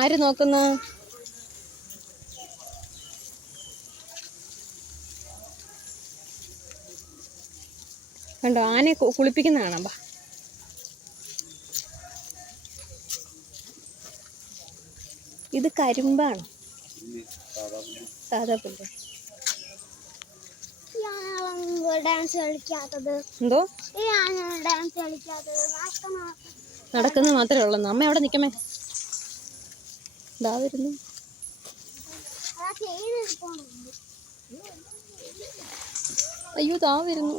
ആര് നോക്കുന്ന? കണ്ടോ, ആനയെ കുളിപ്പിക്കുന്ന കാണാം. ഇത് കരിമ്പാണ്, സാധാ പുല്ല്. എന്തോ നടക്കുന്നത് മാത്രമേ ഉള്ളൂ. അമ്മ അവിടെ നിൽക്കമേ. ഇതാ വരുന്നു. അയ്യോ, ഇതാ വരുന്നു.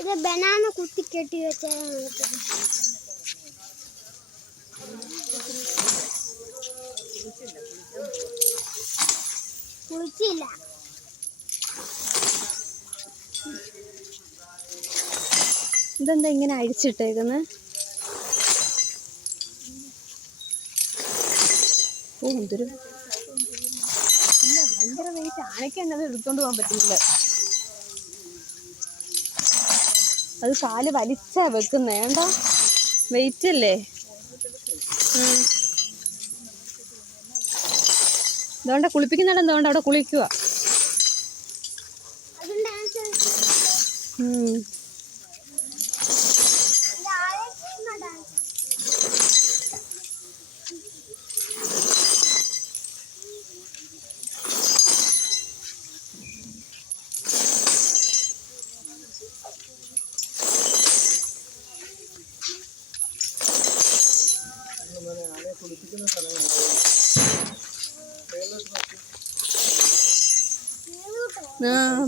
ഇത് ബനാന കുത്തി കെട്ടി വെച്ച കുളിച്ചില്ല. ഇതെന്താ ഇങ്ങനെ അഴിച്ചിട്ടേക്കുന്നത്? ഓ, എന്തൊരു ഭയങ്കര വെയിറ്റ്. ആനയ്ക്ക് തന്നെ അത് എടുത്തോണ്ട് പോകാൻ പറ്റുന്നില്ല. അത് കാല് വലിച്ചാ വെക്കുന്നേ. വേണ്ട, വെയിറ്റ് അല്ലേ. അതുകൊണ്ട് കുളിപ്പിക്കുന്നുണ്ട്. എന്തുകൊണ്ട് അവിടെ കുളിക്കുക?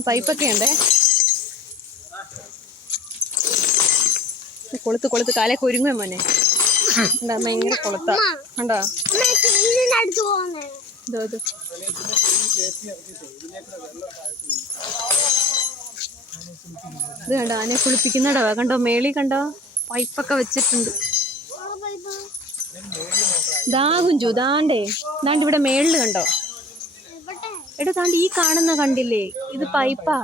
പൈപ്പൊക്കെ ഉണ്ടേ. കൊളുത്ത് കാലെ കൊരുങ്ങ മോനെ. എന്താ ഭയങ്കര കൊളുത്ത. കണ്ടോ ഇത് കണ്ടോ, ആനയെ കുളിപ്പിക്കുന്നുണ്ടോ? കണ്ടോ, മേളി കണ്ടോ, പൈപ്പൊക്കെ വെച്ചിട്ടുണ്ട്. ദാ കുഞ്ചു, ദാണ്ടേ ഇവിടെ മേളില് കണ്ടോ. എടാ, താണ്ട് ഈ കാണുന്ന കണ്ടില്ലേ, ഇത് പൈപ്പാ.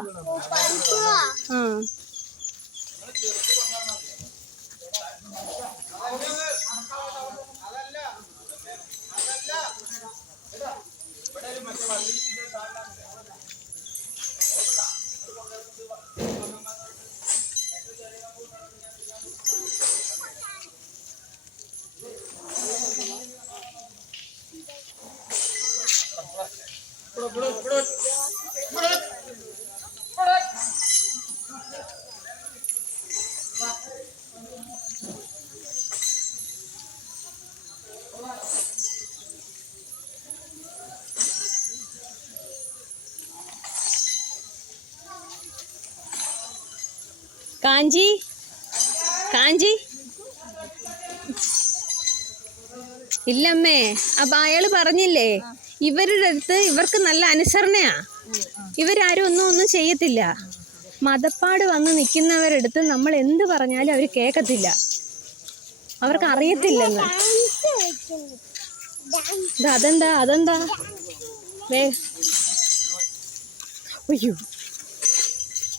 കാഞ്ചി ഇല്ലമ്മേ. അപ്പൊ അയാള് പറഞ്ഞില്ലേ, ഇവരുടെ അടുത്ത് ഇവർക്ക് നല്ല അനുസരണയാ. ഇവരാരും ഒന്നും ചെയ്യത്തില്ല. മതപ്പാട് വന്ന് നിൽക്കുന്നവരടുത്ത് നമ്മൾ എന്ത് പറഞ്ഞാലും അവര് കേക്കത്തില്ല. അവർക്ക് അറിയത്തില്ലെന്ന്. അതെന്താ അയ്യോ,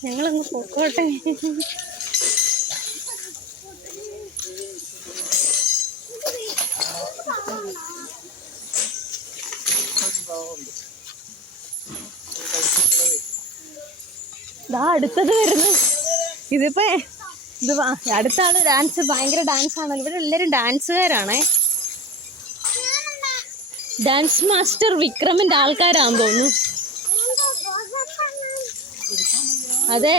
ഞങ്ങളങ്ങ് പൊക്കോട്ടെ. അടുത്തത് വരുന്നു. ഇത് അടുത്ത ആള് ഡാൻസ്, ഭയങ്കര ഡാൻസ് ആണല്ലോ. ഇവിടെ എല്ലാരും ഡാൻസുകാരാണേ. ഡാൻസ് മാസ്റ്റർ വിക്രമിന്റെ ആൾക്കാരാന്ന് തോന്നുന്നു. അതെ,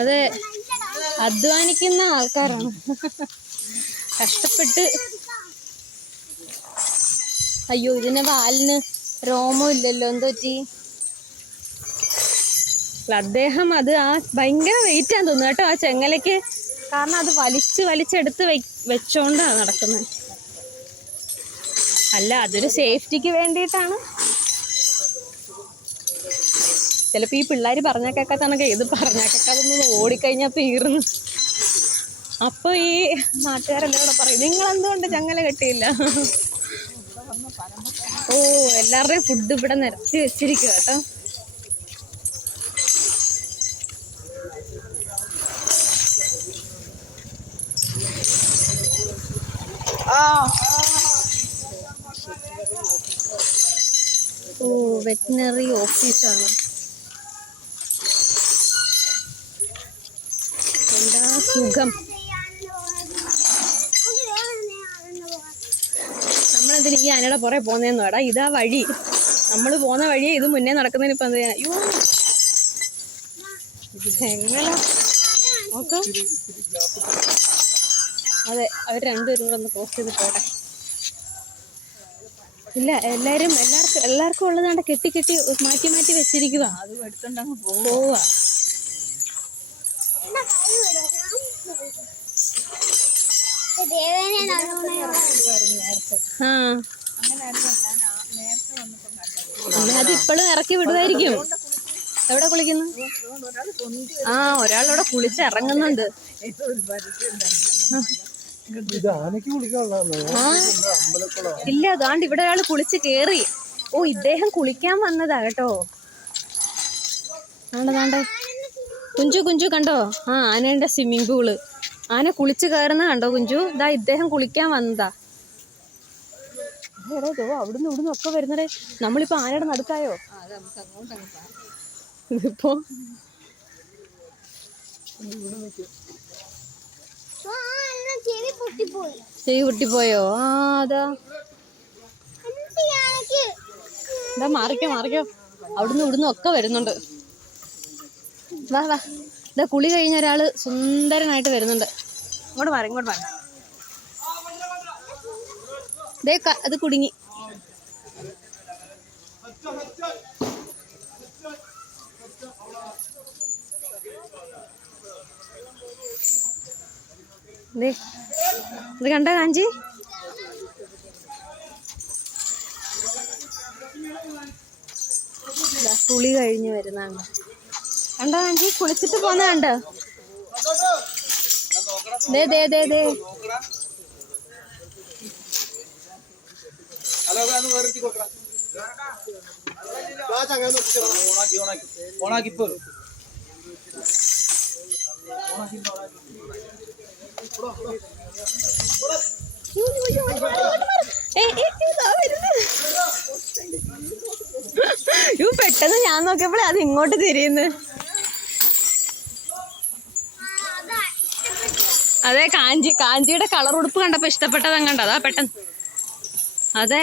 അതെ, അധ്വാനിക്കുന്ന ആൾക്കാരാണ്. കഷ്ടപ്പെട്ട്. അയ്യോ, ഇതിന് വാലിന് രോമം ഇല്ലല്ലോ, എന്തോറ്റി? അദ്ദേഹം അത് ഭയങ്കര വെയിറ്റ് ആണെന്ന് തോന്നുന്നു കേട്ടോ, ആ ചെങ്ങലയ്ക്ക്. കാരണം അത് വലിച്ചെടുത്ത് വെച്ചോണ്ടാണ് നടക്കുന്നത്. അല്ല, അതൊരു സേഫ്റ്റിക്ക് വേണ്ടിയിട്ടാണ്. ചിലപ്പോൾ ഈ പിള്ളേർ പറഞ്ഞാൽ കേൾക്കാത്താണെങ്കിൽ ഇത് പറഞ്ഞാൽ കേൾക്കാതൊന്നും ഓടിക്കഴിഞ്ഞാൽ തീർന്നു. അപ്പോൾ ഈ നാട്ടുകാരെല്ലാം കൂടെ പറയും, നിങ്ങളെന്തുകൊണ്ട് ചങ്ങല കെട്ടിയില്ല? ഓ എല്ലാവരുടെയും ഫുഡ് ഇവിടെ നിരത്തി വെച്ചിരിക്കുക കേട്ടോ. ഓ വെറ്റിനറി ഓഫീസാണ്. എന്താ സുഖം. നമ്മളെന്തിന് ഈ ആനയുടെ പുറകെ പോന്നേന്ന് വേടാ, ഇതാ വഴി. നമ്മൾ പോകുന്ന വഴിയെ ഇത് മുന്നേ നടക്കുന്നതിന് ഇപ്പൊ എന്ത് ചെയ്യാൻ? അയ്യോ എങ്ങനെ നോക്ക്. അതെ, അവർ രണ്ടുപേരും കൂടെ ഒന്ന് ക്രോസ് ചെയ്ത് പോട്ടെ. ഇല്ല, എല്ലാവർക്കും ഉള്ളതാണ്ട് കെട്ടി മാറ്റി മാറ്റി വെച്ചിരിക്കുക. അത് എടുത്തോണ്ടങ്ങ് പോവാ. അത് ഇപ്പോഴും ഇറക്കി വിടുമായിരിക്കും. എവിടെ കുളിക്കുന്നു? ആ, ഒരാളവിടെ കുളിച്ചിറങ്ങുന്നുണ്ട്. ഇല്ല, അതാണ്ട് ഇവിടെ ഒരാൾ കുളിച്ച് കേറി. ഓ, ഇദ്ദേഹം കുളിക്കാൻ വന്നതാ കേട്ടോ. ആണ്ടതാണ്ട് കുഞ്ചു കണ്ടോ? ആ, ആനയുടെ സ്വിമ്മിംഗ് പൂള്. ആന കുളിച്ച് കയറുന്ന കണ്ടോ കുഞ്ചു? ഇതാ ഇദ്ദേഹം കുളിക്കാൻ വന്നതാ. അവിടുന്ന് ഇവിടുന്ന് ഒക്കെ വരുന്നതേ. നമ്മളിപ്പോ ആനയുടെ നടുക്കായോ? ഇതിപ്പോ ചെവി പൊട്ടിപ്പോയോ? ആ, അതാ മാറിക്കോ. അവിടുന്ന് ഇവിടുന്ന് ഒക്കെ വരുന്നുണ്ട്. വാ ഇതാ കുളി കഴിഞ്ഞ ഒരാള് സുന്ദരനായിട്ട് വരുന്നുണ്ട്. ഇങ്ങോട്ട് മാറി. ദേ അത് കുടുങ്ങി. ഇത് കണ്ട കാഞ്ചി? കുളി കഴിഞ്ഞ് വരുന്നുണ്ട്. കണ്ടോ കാഞ്ചി? കുളിച്ചിട്ട് പോന്ന കണ്ടോ? ദേ പെട്ടെന്ന് ഞാൻ നോക്കിയപ്പോഴേ അത് ഇങ്ങോട്ട് തിരിയുന്നു. അതെ, കാഞ്ചിയുടെ കളർ ഉടുപ്പ് കണ്ടപ്പോ ഇഷ്ടപ്പെട്ടത് കണ്ടോ? അതാ പെട്ടെന്ന്. അതെ,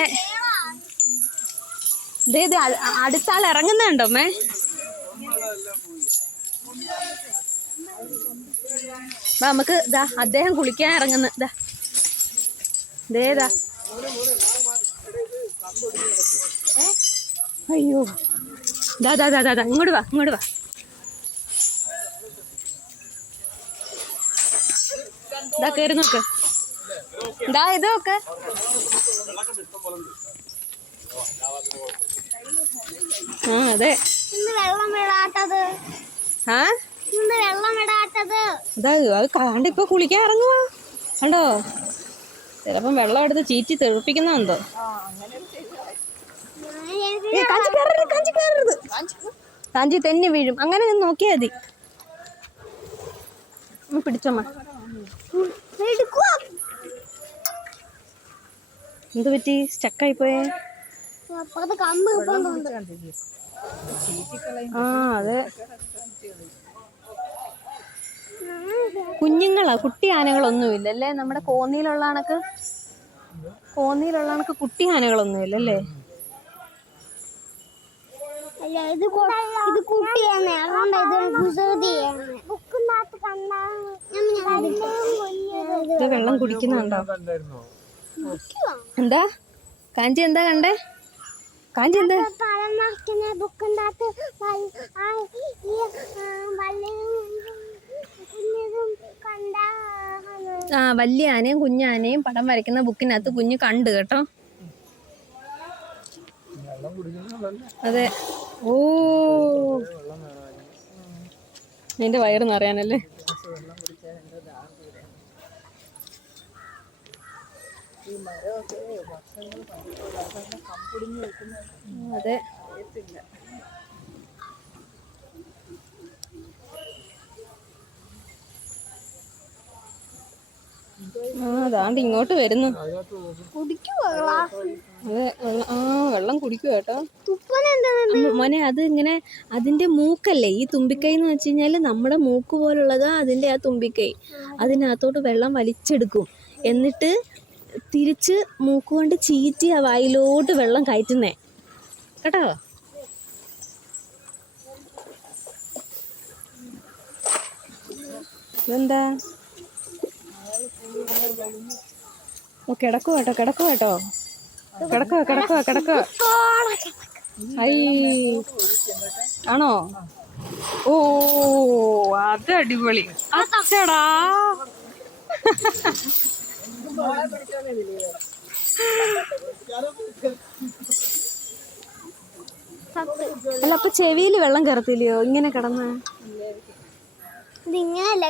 ഇത് അടുത്ത ആൾ ഇറങ്ങുന്നുണ്ടോ അമ്മേ? നമുക്ക് ഇതാ അദ്ദേഹം കുളിക്കാൻ ഇറങ്ങുന്ന ഇതാ. അയ്യോ, ദാ ഇങ്ങോട്ട് വാ. ഇതാ കയറി നോക്ക്. ഇതാ ഇത് നോക്ക്. ആ, അതെ. അത് കാണ്ടിപ്പോ കുളിക്കാൻ ഇറങ്ങുവാ കണ്ടോ? ചിലപ്പം വെള്ളം എടുത്ത് ചീറ്റി തെറിപ്പിക്കുന്നെന്തോ. കാഞ്ചി തെന്നി വീഴും. അങ്ങനെ നോക്കിയാ മതി. പിടിച്ചോമ്മ. എന്ത് പറ്റി? സ്റ്റക്കായി പോയേ? ആ, അതെ. കുഞ്ഞുങ്ങളാ, കുട്ടി ആനകളൊന്നുമില്ലല്ലേ നമ്മുടെ കോന്നിയിലുള്ള കണക്ക് കുട്ടി ആനകളൊന്നുമില്ലല്ലേ? ഇത് വെള്ളം കുടിക്കുന്നുണ്ടോ? എന്താ കാഞ്ചി? എന്താ കണ്ടേ കാഞ്ചി? എന്താ? ആ, വലിയ ആനയും കുഞ്ഞാനയും പടം വരയ്ക്കുന്ന ബുക്കിനകത്ത് കുഞ്ഞ് കണ്ടു കേട്ടോ. അതെ. ഓ, നിന്റെ വയറ് നിറയാനല്ലേ? അതെ. അതാണ്ട് ഇങ്ങോട്ട് വരുന്നു. അതെ, വെള്ളം കുടിക്കുക കേട്ടോ മോനെ. അത് ഇങ്ങനെ അതിന്റെ മൂക്കല്ലേ ഈ തുമ്പിക്കൈ എന്ന് വെച്ച് കഴിഞ്ഞാല് നമ്മുടെ മൂക്ക് പോലുള്ളതാ അതിന്റെ ആ തുമ്പിക്കൈ. അതിനകത്തോട്ട് വെള്ളം വലിച്ചെടുക്കും, എന്നിട്ട് തിരിച്ച് മൂക്കുകൊണ്ട് ചീറ്റി ആ വായിലോട്ട് വെള്ളം കയറ്റുന്നേ കേട്ടോ. ഇതെന്താ? കിടക്കുക കേട്ടോ, കിടക്കുക കേട്ടോ, കിടക്കുക കിടക്കുക കിടക്കുക. ഐ ആണോ? ഓ അത് അടിപൊളി. അച്ചടാ. അല്ല, അപ്പൊ ചെവിയില് വെള്ളം കയറത്തില്ലയോ ഇങ്ങനെ കിടന്ന്? ഇതിങ്ങനല്ല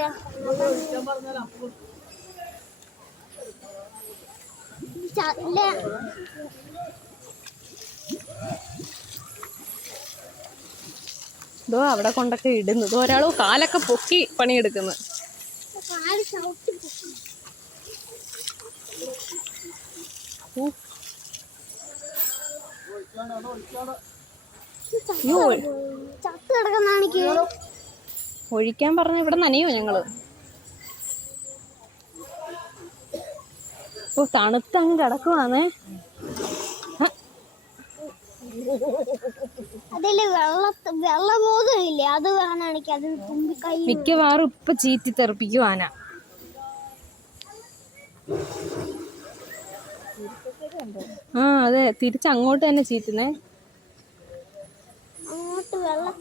ഇതോ അവിടെ കൊണ്ടൊക്കെ ഇടുന്നു. ഇതോ ഒരാള് കാലൊക്കെ പൊക്കി പണിയെടുക്കുന്നു. ഒഴിക്കാൻ പറഞ്ഞ ഇവിടെ നനയോ ഞങ്ങള്? ഓ തണുത്തങ്ങ് കിടക്കുവാന്നേ. അതില് വെള്ളബോധമില്ലേ, അത് വേണമെങ്കിൽ അത് തുമ്പിക്കൈ മിക്കവാറും ഇപ്പൊ ചീറ്റി തെറിപ്പിക്കുവാനാ. അതെ, തിരിച്ചങ്ങോട്ട് തന്നെ ചീറ്റുന്നേ. അങ്ങോട്ട് വെള്ളം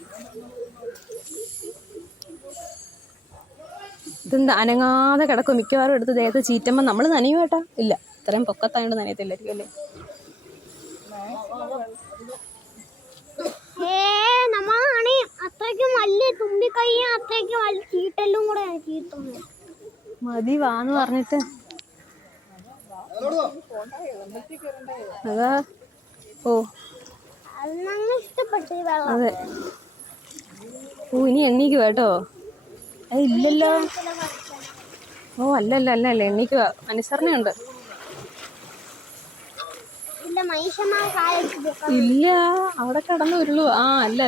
ഇതെന്താ അനങ്ങാതെ കിടക്കും. മിക്കവാറും എടുത്ത് ദേഹത്ത് ചീറ്റുമ്പോ നമ്മള് നനയും കേട്ടാ. ഇല്ല, ഇത്രയും പൊക്കത്തായോണ്ട് നനയത്തില്ലായിരിക്കും അല്ലേ? നമ്മളാണ് അത്രയ്ക്കും വലിയ തുമ്പിക്കൈയും അത്രയ്ക്കും വലിയ ചീട്ടെല്ലും കൂടെ ചീട്ടുന്നത്. മതി വാന്ന് പറഞ്ഞിട്ട്. അതാ. ഓ അത് ഇഷ്ടപ്പെട്ടു വെള്ളം. അതെ. ഓ ഇനി എണ്ണീക്ക് കേട്ടോ. അത് ഇല്ലല്ലോ. ഓ അല്ലല്ല എണ്ണീക്കുക. അനുസരണയുണ്ട്. ഇല്ല, അവിടെ കിടന്ന് ഉരുളു. അല്ല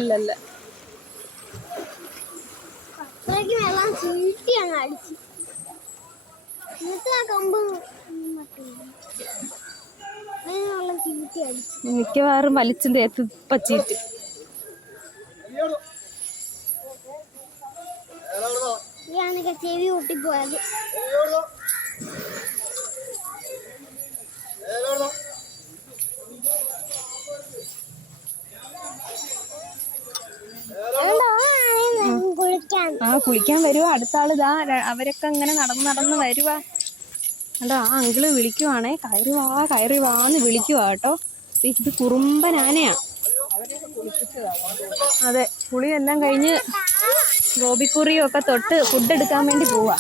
മിക്കവാറും വലിച്ചും തേത്ത് പച്ചീറ്റ്. ചെവി പൊട്ടിപ്പോയത്. കുളിക്കാൻ വരുവാ. അടുത്ത ആള് ഇതാ. അവരൊക്കെ അങ്ങനെ നടന്ന് വരുവാ. കണ്ടോ, ആ അങ്കിള് വിളിക്കുവാണേ. കയറി വാന്ന് വിളിക്കുവാ കേട്ടോ. ഇത് കുറുമ്പൻ ആനയാ. അതെ, കുളിയെല്ലാം കഴിഞ്ഞ് ഗോപിക്കുറിയും ഒക്കെ തൊട്ട് ഫുഡ് എടുക്കാൻ വേണ്ടി പോവാ.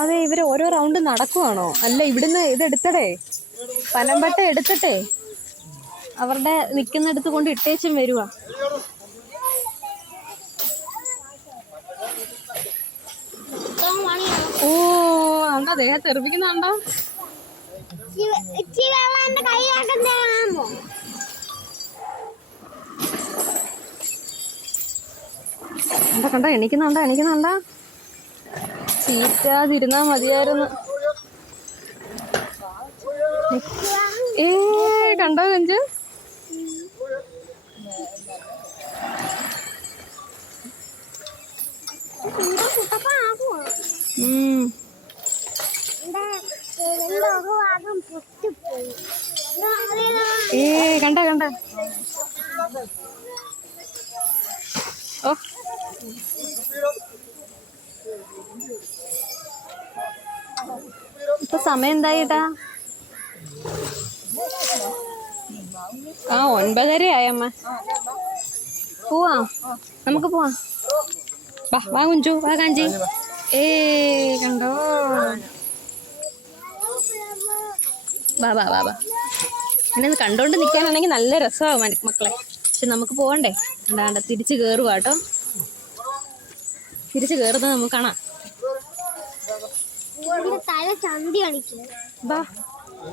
അതെ, ഇവര് ഓരോ റൗണ്ട് നടക്കുവാണോ? അല്ല, ഇവിടുന്ന് ഇതെടുത്തടേ, പനമ്പട്ട എടുത്തിട്ടേ അവരുടെ നിക്കുന്നിടത്ത് കൊണ്ട് ഇട്ടേച്ചും വരുവാ. ഓ അണ്ടാ ദേഹത്ത് തെറിപ്പിക്കുന്നുണ്ടോ? കണ്ട എണിക്കുന്നുണ്ടാ. ചീറ്റാതിരുന്നാ മതിയായിരുന്നു. കണ്ടോ കഞ്ച്? കണ്ട ഓ ഇപ്പൊ സമയം എന്തായിട്ടാ? 9:30 ആയമ്മ. പോവാ, നമുക്ക് പോവാം. വാ വാ കുഞ്ചു, വാ കാഞ്ചി. കണ്ടോ, വാ വാ വാ വാ. അങ്ങനെ കണ്ടോണ്ട് നിൽക്കാനാണെങ്കിൽ നല്ല രസമാവും മക്കളെ. പക്ഷെ നമുക്ക് പോകണ്ടേ. എന്താണ്ട് തിരിച്ച് കയറുക കേട്ടോ. തിരിച്ച് കയറുന്നത് നമുക്ക് കാണാം. വാ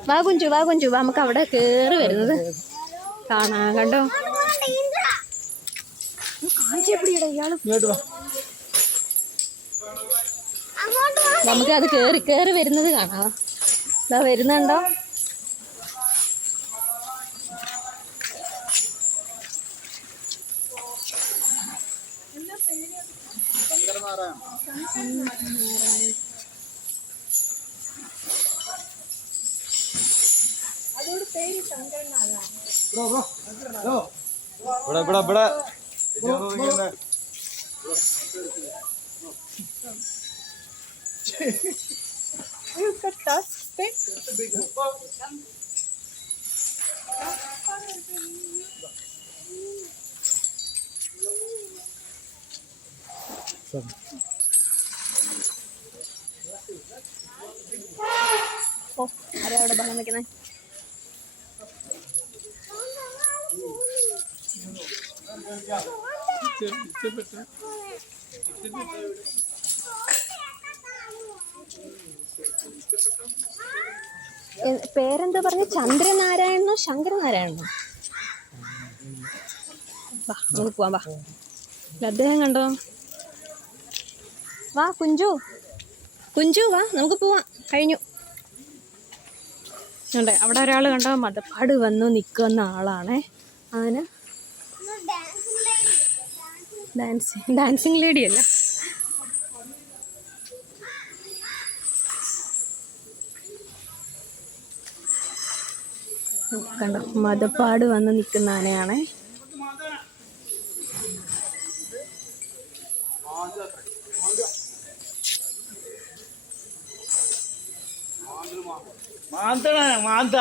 വാ കുഞ്ചു, വാ കുഞ്ചു, വാ. നമുക്ക് അവിടെ കയറി വരുന്നത് കാണാം. കണ്ടോ, നമുക്ക് അത് കയറി വരുന്നത് കാണാം. ഇതാ വരുന്നുണ്ടോ. ഓ, ആരാ അവിടെ ബഹളം വെക്കുന്നേ? പേരെന്താ പറഞ്ഞ? ചന്ദ്രനാരായണനോ ശങ്കരനാരായണനോ? വാ നമുക്ക് പോവാം. വാ, അദ്ദേഹം കണ്ടോ. വാ കുഞ്ചു, കുഞ്ചു വാ, നമുക്ക് പോവാം. കഴിഞ്ഞു. ഉണ്ട് അവിടെ ഒരാൾ കണ്ടോ, മതപ്പാട് വന്നു നിൽക്കുന്ന ആളാണേ. ആന ഡാൻസിങ് ലേഡി അല്ല. കണ്ടോ, മതപ്പാട് വന്ന് നിൽക്കുന്ന ആനയാണേ. മാന്ത